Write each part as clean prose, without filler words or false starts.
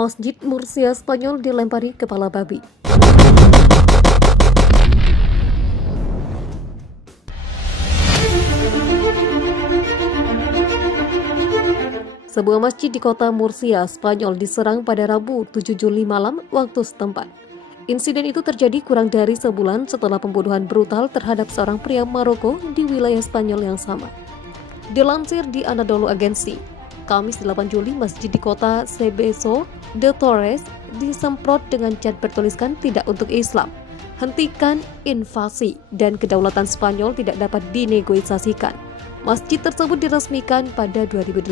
Masjid Murcia Spanyol dilempari kepala babi. Sebuah masjid di kota Murcia, Spanyol diserang pada Rabu 7 Juli malam waktu setempat. Insiden itu terjadi kurang dari sebulan setelah pembunuhan brutal terhadap seorang pria Maroko di wilayah Spanyol yang sama. Dilansir di Anadolu Agency, Kamis 8 Juli, masjid di kota Sebeso de Torres disemprot dengan cat bertuliskan "Tidak untuk Islam, hentikan invasi," dan kedaulatan Spanyol tidak dapat dinegosiasikan. Masjid tersebut diresmikan pada 2018.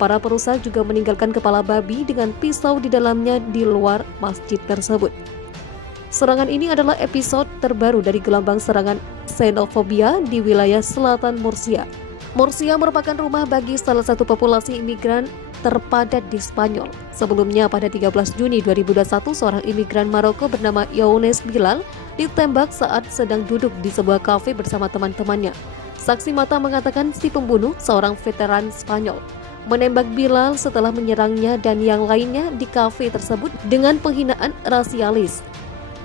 Para perusak juga meninggalkan kepala babi dengan pisau di dalamnya di luar masjid tersebut. Serangan ini adalah episode terbaru dari gelombang serangan xenofobia di wilayah selatan Murcia. Murcia merupakan rumah bagi salah satu populasi imigran terpadat di Spanyol. Sebelumnya pada 13 Juni 2021, seorang imigran Maroko bernama Younes Bilal ditembak saat sedang duduk di sebuah kafe bersama teman-temannya. Saksi mata mengatakan si pembunuh, seorang veteran Spanyol, menembak Bilal setelah menyerangnya dan yang lainnya di kafe tersebut dengan penghinaan rasialis.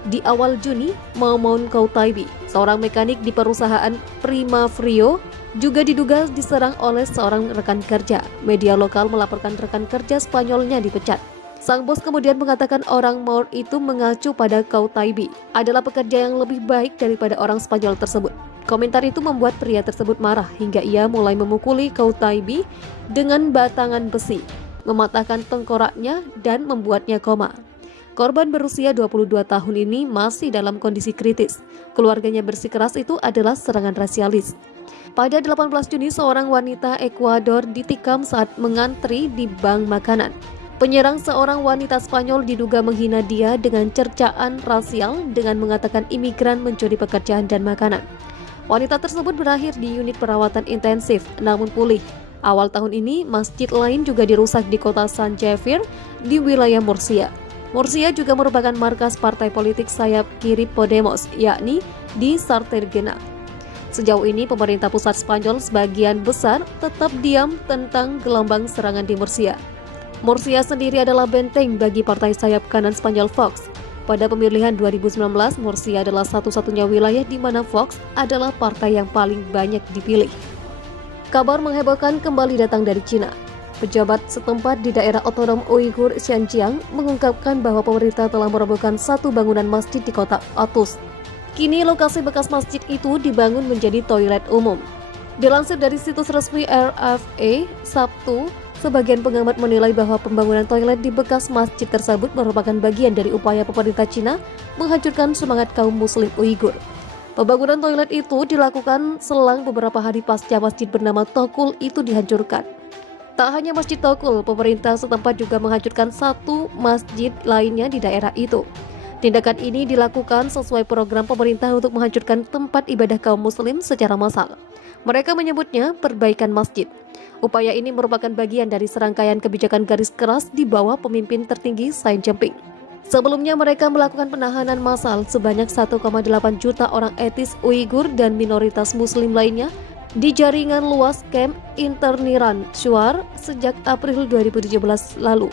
Di awal Juni, Maumon Koutaibi, seorang mekanik di perusahaan Primafrio, juga diduga diserang oleh seorang rekan kerja. Media lokal melaporkan rekan kerja Spanyolnya dipecat. Sang bos kemudian mengatakan orang Maur itu mengacu pada Koutaibi adalah pekerja yang lebih baik daripada orang Spanyol tersebut. Komentar itu membuat pria tersebut marah hingga ia mulai memukuli Koutaibi dengan batangan besi, mematahkan tengkoraknya dan membuatnya koma. Korban berusia 22 tahun ini masih dalam kondisi kritis. Keluarganya bersikeras itu adalah serangan rasialis. Pada 18 Juni, seorang wanita Ekuador ditikam saat mengantri di bank makanan. Penyerang seorang wanita Spanyol diduga menghina dia dengan cercaan rasial dengan mengatakan imigran mencuri pekerjaan dan makanan. Wanita tersebut berakhir di unit perawatan intensif, namun pulih. Awal tahun ini, masjid lain juga dirusak di kota San Javier di wilayah Murcia. Murcia juga merupakan markas partai politik sayap kiri Podemos, yakni di Sartagena. Sejauh ini, pemerintah pusat Spanyol sebagian besar tetap diam tentang gelombang serangan di Murcia. Murcia sendiri adalah benteng bagi partai sayap kanan Spanyol Vox. Pada pemilihan 2019, Murcia adalah satu-satunya wilayah di mana Vox adalah partai yang paling banyak dipilih. Kabar menghebohkan kembali datang dari Cina. Pejabat setempat di daerah otonom Uighur Xinjiang mengungkapkan bahwa pemerintah telah merobohkan satu bangunan masjid di kota Atus. Kini lokasi bekas masjid itu dibangun menjadi toilet umum. Dilansir dari situs resmi RFA Sabtu, sebagian pengamat menilai bahwa pembangunan toilet di bekas masjid tersebut merupakan bagian dari upaya pemerintah Cina menghancurkan semangat kaum muslim Uighur. Pembangunan toilet itu dilakukan selang beberapa hari pasca masjid bernama Tokul itu dihancurkan. Tak hanya masjid Tokul, pemerintah setempat juga menghancurkan satu masjid lainnya di daerah itu. Tindakan ini dilakukan sesuai program pemerintah untuk menghancurkan tempat ibadah kaum muslim secara massal. Mereka menyebutnya perbaikan masjid. Upaya ini merupakan bagian dari serangkaian kebijakan garis keras di bawah pemimpin tertinggi Xi Jinping. Sebelumnya mereka melakukan penahanan massal sebanyak 1,8 juta orang etnis Uighur dan minoritas muslim lainnya di jaringan luas kamp interniran Shuar sejak April 2017 lalu.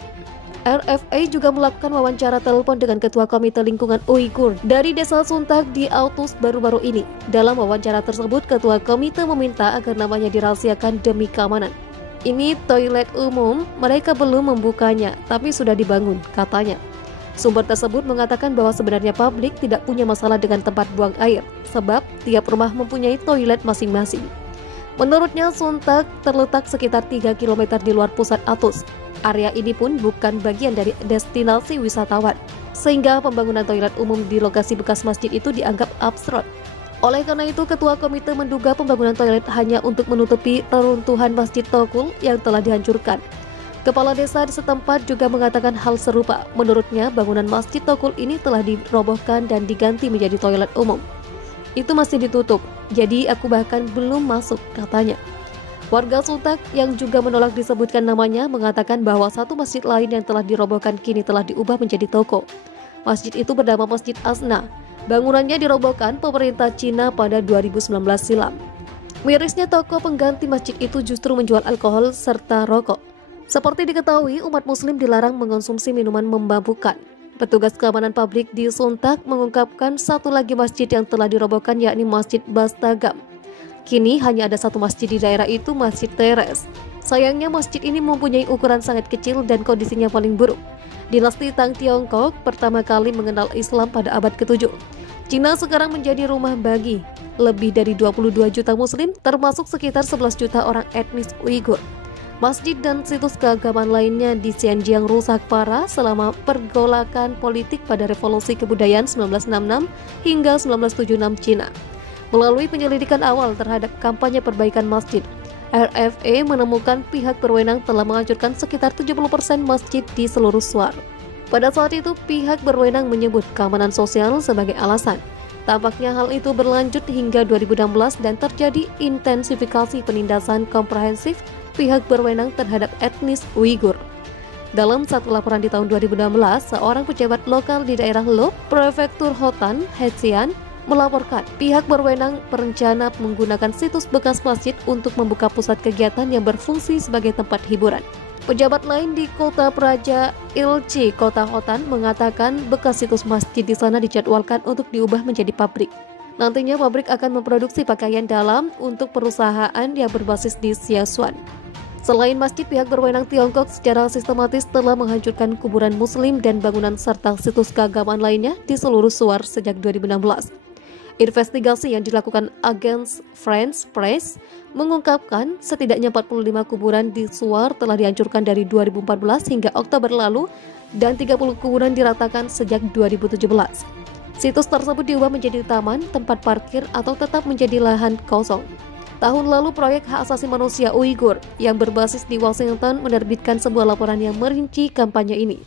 RFA juga melakukan wawancara telepon dengan Ketua Komite Lingkungan Uighur dari Desa Suntak di Atus baru-baru ini. Dalam wawancara tersebut, Ketua Komite meminta agar namanya dirahasiakan demi keamanan. Ini toilet umum, mereka belum membukanya, tapi sudah dibangun, katanya. Sumber tersebut mengatakan bahwa sebenarnya publik tidak punya masalah dengan tempat buang air, sebab tiap rumah mempunyai toilet masing-masing. Menurutnya, Suntak terletak sekitar 3 km di luar pusat Atus. Area ini pun bukan bagian dari destinasi wisatawan, sehingga pembangunan toilet umum di lokasi bekas masjid itu dianggap absurd. Oleh karena itu, Ketua Komite menduga pembangunan toilet hanya untuk menutupi reruntuhan Masjid Tokul yang telah dihancurkan. Kepala desa di setempat juga mengatakan hal serupa. Menurutnya, bangunan Masjid Tokul ini telah dirobohkan dan diganti menjadi toilet umum. Itu masih ditutup, jadi aku bahkan belum masuk, katanya. Warga Suntak yang juga menolak disebutkan namanya mengatakan bahwa satu masjid lain yang telah dirobohkan kini telah diubah menjadi toko. Masjid itu bernama Masjid Asna. Bangunannya dirobohkan pemerintah Cina pada 2019 silam. Mirisnya, toko pengganti masjid itu justru menjual alkohol serta rokok. Seperti diketahui, umat muslim dilarang mengonsumsi minuman memabukkan. Petugas keamanan publik di Sontak mengungkapkan satu lagi masjid yang telah dirobohkan, yakni Masjid Bastagam. Kini hanya ada satu masjid di daerah itu, Masjid Teres. Sayangnya masjid ini mempunyai ukuran sangat kecil dan kondisinya paling buruk. Dinasti Tang Tiongkok pertama kali mengenal Islam pada abad ke-7. Cina sekarang menjadi rumah bagi lebih dari 22 juta muslim, termasuk sekitar 11 juta orang etnis Uighur. Masjid dan situs keagamaan lainnya di Xinjiang rusak parah selama pergolakan politik pada revolusi kebudayaan 1966 hingga 1976 Cina. Melalui penyelidikan awal terhadap kampanye perbaikan masjid, RFA menemukan pihak berwenang telah menghancurkan sekitar 70% masjid di seluruh Swar. Pada saat itu, pihak berwenang menyebut keamanan sosial sebagai alasan. Tampaknya hal itu berlanjut hingga 2016 dan terjadi intensifikasi penindasan komprehensif pihak berwenang terhadap etnis Uighur. Dalam satu laporan di tahun 2016, seorang pejabat lokal di daerah Lo, Prefektur Hotan, Hexian, melaporkan pihak berwenang berencana menggunakan situs bekas masjid untuk membuka pusat kegiatan yang berfungsi sebagai tempat hiburan. Pejabat lain di Kota Praja Ilci, Kota Hotan, mengatakan bekas situs masjid di sana dijadwalkan untuk diubah menjadi pabrik. Nantinya pabrik akan memproduksi pakaian dalam untuk perusahaan yang berbasis di Sichuan. Selain masjid, pihak berwenang Tiongkok secara sistematis telah menghancurkan kuburan muslim dan bangunan serta situs keagamaan lainnya di seluruh Swar sejak 2016. Investigasi yang dilakukan Agence France Presse mengungkapkan setidaknya 45 kuburan di Swar telah dihancurkan dari 2014 hingga Oktober lalu dan 30 kuburan diratakan sejak 2017. Situs tersebut diubah menjadi taman, tempat parkir, atau tetap menjadi lahan kosong. Tahun lalu, proyek hak asasi manusia Uighur yang berbasis di Washington menerbitkan sebuah laporan yang merinci kampanye ini.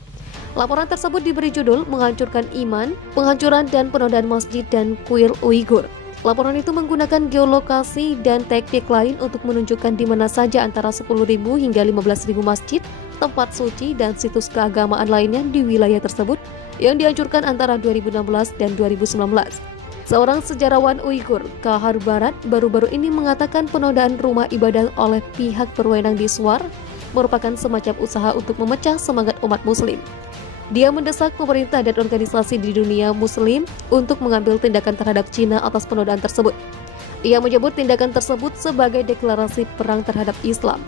Laporan tersebut diberi judul Menghancurkan Iman, Penghancuran dan Penodaan Masjid dan Kuil Uighur. Laporan itu menggunakan geolokasi dan teknik lain untuk menunjukkan di mana saja antara 10.000 hingga 15.000 masjid, tempat suci, dan situs keagamaan lainnya di wilayah tersebut yang dihancurkan antara 2016 dan 2019. Seorang sejarawan Uighur, Kahar Barat, baru-baru ini mengatakan penodaan rumah ibadah oleh pihak berwenang di Swar merupakan semacam usaha untuk memecah semangat umat muslim. Dia mendesak pemerintah dan organisasi di dunia muslim untuk mengambil tindakan terhadap Cina atas penodaan tersebut. Ia menyebut tindakan tersebut sebagai deklarasi perang terhadap Islam.